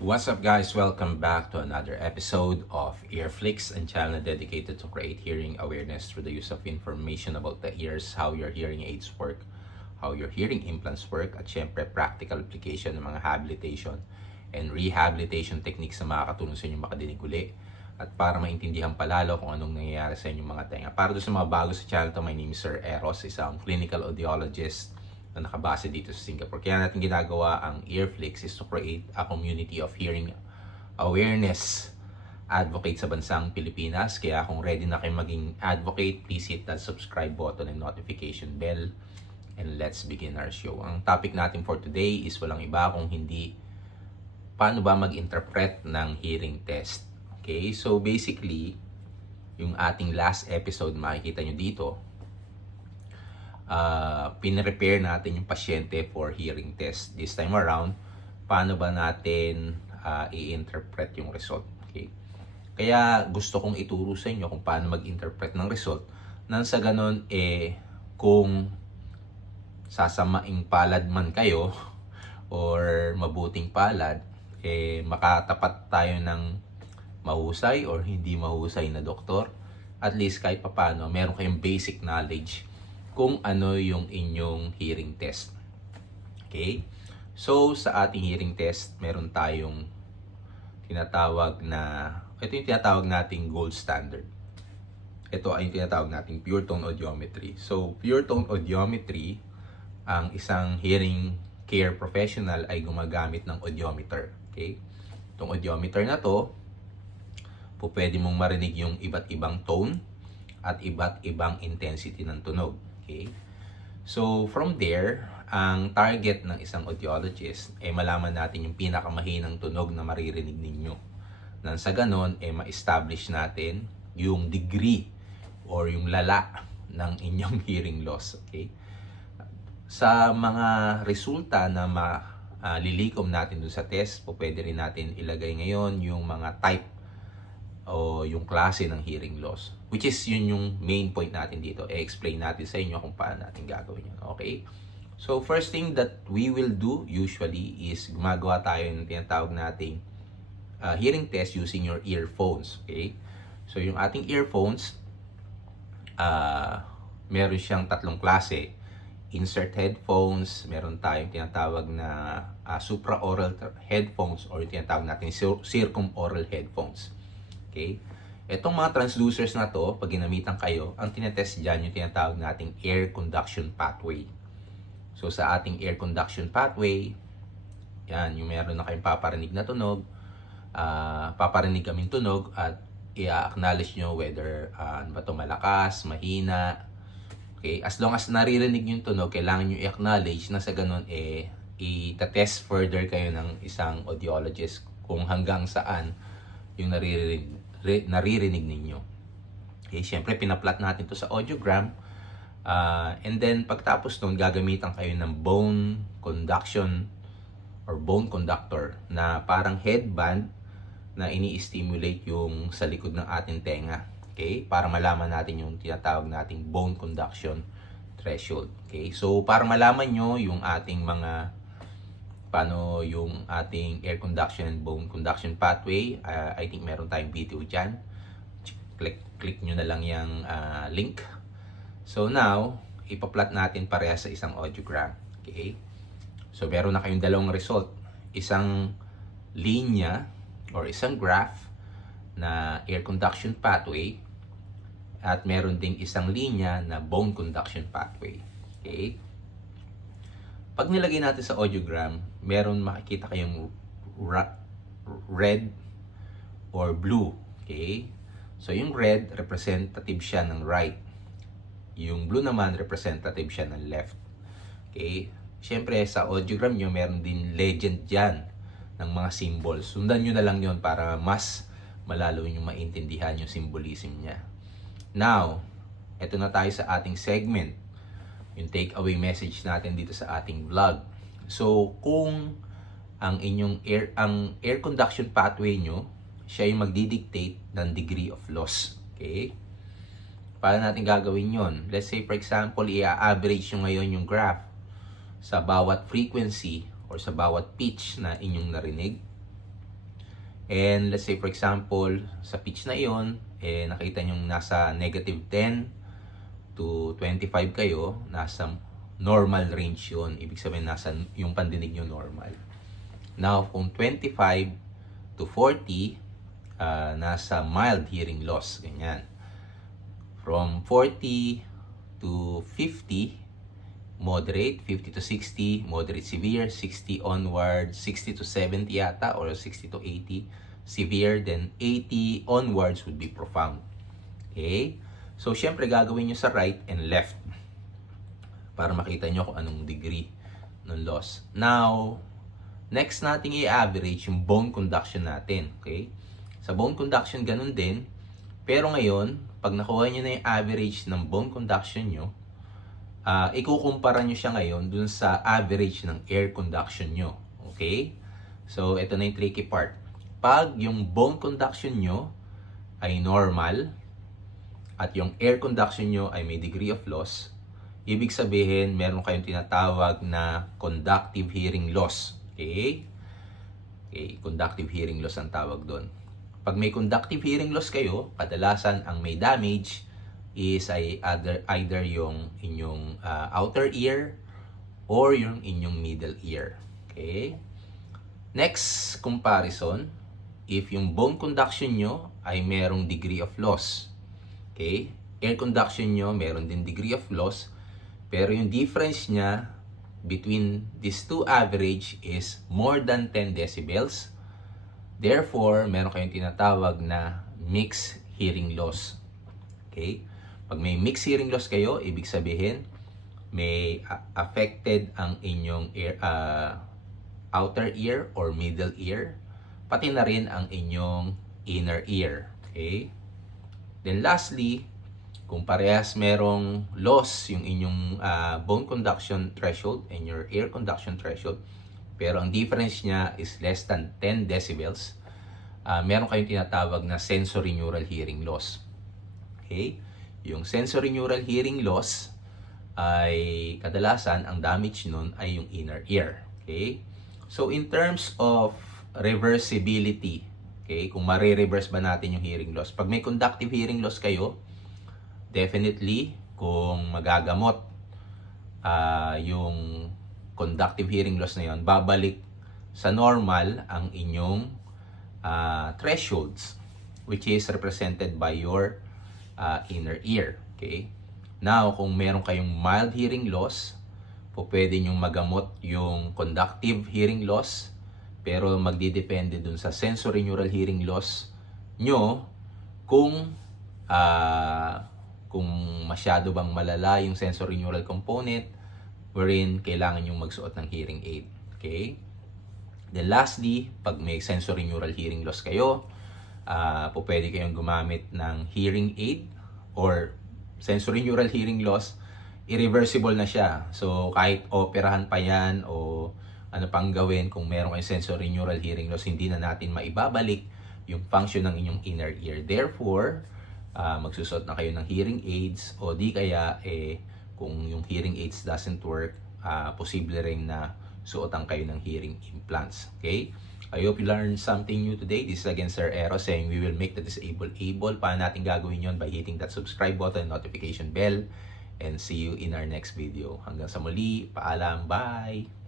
What's up guys? Welcome back to another episode of Earflix, and channel dedicated to create hearing awareness through the use of information about the ears, how your hearing aids work, how your hearing implants work, at syempre practical application ng mga habilitation and rehabilitation techniques na makakatulong sa inyo makadinig uli at para maintindihan palalo kung anong nangyayari sa inyong mga tenga. Para doon sa mga bago sa channel to, my name is Sir Eros, isang clinical audiologist na nakabase dito sa Singapore. Kaya natin ginagawa ang Earflix is to create a community of hearing awareness advocate sa bansang Pilipinas. Kaya kung ready na kayo maging advocate, please hit that subscribe button and notification bell. And let's begin our show. Ang topic natin for today is walang iba kung hindi paano ba mag-interpret ng hearing test. Okay, so basically, yung ating last episode makikita nyo dito, uh, pinrepair natin yung pasyente for hearing test. This time around, paano ba natin uh, i-interpret yung result. Okay? Kaya gusto kong ituro sa inyo kung paano mag-interpret ng result nang sa ganon eh kung sasamaing palad man kayo or mabuting palad eh makatapat tayo ng mahusay or hindi mahusay na doktor at least kahit papano meron kayong basic knowledge kung ano yung inyong hearing test. Okay? So, sa ating hearing test, meron tayong tinatawag na, ito yung tinatawag nating gold standard. Ito ay yung tinatawag nating pure tone audiometry. So, pure tone audiometry, ang isang hearing care professional ay gumagamit ng audiometer. Okay? Itong audiometer na to, po pwede mong marinig yung iba't ibang tone at iba't ibang intensity ng tunog. Okay? So, from there, ang target ng isang audiologist ay malaman natin yung pinakamahinang tunog na maririnig ninyo. Nang sa ganon, ay ma-establish natin yung degree or yung lala ng inyong hearing loss. Okay? Sa mga resulta na malilikom natin dun sa test, po pwede rin natin ilagay ngayon yung mga type o yung klase ng hearing loss. Which is yun yung main point natin dito. I-explain natin sa inyo kung paano natin gagawin yun. Okay? So, first thing that we will do usually is gumagawa tayo ng tinatawag nating uh, hearing test using your earphones. Okay? So, yung ating earphones, uh, meron siyang tatlong klase. Insert headphones, meron tayong tinatawag na uh, supraoral headphones or tinatawag natin circumoral headphones. Okay? Itong mga transducers na to, pag ginamitan kayo, ang tinetest dyan yung tinatawag nating air conduction pathway. So sa ating air conduction pathway, yan, yung meron na kayong paparinig na tunog, uh, paparinig kaming tunog at i-acknowledge nyo whether uh, ano ba to malakas, mahina. Okay? As long as naririnig yung tunog, kailangan nyo i-acknowledge na sa ganun eh, i-test further kayo ng isang audiologist kung hanggang saan yung naririnig re, naririnig ninyo. Okay, syempre pinaplat natin to sa audiogram. Uh, and then pagtapos nun, gagamitan kayo ng bone conduction or bone conductor na parang headband na ini-stimulate yung sa likod ng ating tenga. Okay? Para malaman natin yung tinatawag nating bone conduction threshold. Okay? So, para malaman nyo yung ating mga paano yung ating air conduction and bone conduction pathway. Uh, I think meron tayong video dyan. Click, click nyo na lang yung uh, link. So now, ipa-plot natin pareha sa isang audiogram. Okay? So meron na kayong dalawang result. Isang linya or isang graph na air conduction pathway at meron ding isang linya na bone conduction pathway. Okay? Pag nilagay natin sa audiogram, meron makikita kayong red or blue. Okay? So, yung red, representative siya ng right. Yung blue naman, representative siya ng left. Okay? Siyempre, sa audiogram nyo, meron din legend dyan ng mga symbols. Sundan nyo na lang yon para mas malalo nyo maintindihan yung symbolism niya. Now, eto na tayo sa ating segment yung takeaway message natin dito sa ating vlog. So, kung ang inyong air ang air conduction pathway nyo, siya yung magdi-dictate ng degree of loss. Okay? Paano natin gagawin yon? Let's say, for example, i-average nyo ngayon yung graph sa bawat frequency or sa bawat pitch na inyong narinig. And let's say for example, sa pitch na iyon, eh, nakita nyo nasa negative 10 to 25 kayo, nasa normal range yun. Ibig sabihin, nasa yung pandinig nyo normal. Now, kung 25 to 40, ah, nasa mild hearing loss. Ganyan. From 40 to 50, moderate, 50 to 60, moderate severe, 60 onward, 60 to 70 yata, or 60 to 80, severe, then 80 onwards would be profound. Okay? So, syempre, gagawin nyo sa right and left para makita nyo kung anong degree ng loss. Now, next nating i-average yung bone conduction natin. Okay? Sa bone conduction, ganun din. Pero ngayon, pag nakuha nyo na yung average ng bone conduction nyo, ah ikukumpara nyo siya ngayon dun sa average ng air conduction nyo. Okay? So, ito na yung tricky part. Pag yung bone conduction nyo ay normal at yung air conduction nyo ay may degree of loss, ibig sabihin meron kayong tinatawag na conductive hearing loss. Okay? Okay, conductive hearing loss ang tawag doon. Pag may conductive hearing loss kayo, kadalasan ang may damage is ay either, either yung inyong ah, outer ear or yung inyong middle ear. Okay? Next comparison, if yung bone conduction nyo ay merong degree of loss. Okay? Air conduction nyo meron din degree of loss. Pero yung difference niya between these two average is more than 10 decibels. Therefore, meron kayong tinatawag na mixed hearing loss. Okay? Pag may mixed hearing loss kayo, ibig sabihin may affected ang inyong ear, ah, outer ear or middle ear, pati na rin ang inyong inner ear. Okay? Then lastly, kung parehas merong loss yung inyong ah, bone conduction threshold and your ear conduction threshold, pero ang difference niya is less than 10 decibels, ah, meron kayong tinatawag na sensory neural hearing loss. Okay? Yung sensory neural hearing loss ay kadalasan ang damage nun ay yung inner ear. Okay? So in terms of reversibility, okay, kung mare-reverse ba natin yung hearing loss. Pag may conductive hearing loss kayo, definitely kung magagamot ah, yung conductive hearing loss na yon, babalik sa normal ang inyong ah, thresholds which is represented by your ah, inner ear. Okay? Now, kung meron kayong mild hearing loss, po pwede nyong magamot yung conductive hearing loss, pero magdidepende dun sa sensory neural hearing loss nyo kung ah, kung masyado bang malala yung sensory neural component wherein kailangan yung magsuot ng hearing aid. Okay? Then lastly, pag may sensory neural hearing loss kayo, ah po pwede kayong gumamit ng hearing aid or sensory neural hearing loss, irreversible na siya. So kahit operahan pa yan o ano pang gawin kung meron kayong sensory neural hearing loss, hindi na natin maibabalik yung function ng inyong inner ear. Therefore, ah, magsusot na kayo ng hearing aids o di kaya eh kung yung hearing aids doesn't work, ah, posible rin na suotan kayo ng hearing implants. Okay? I hope you learned something new today. This is again Sir Ero saying we will make the disabled able. Paano natin gagawin yon By hitting that subscribe button, notification bell, and see you in our next video. Hanggang sa muli, paalam, bye!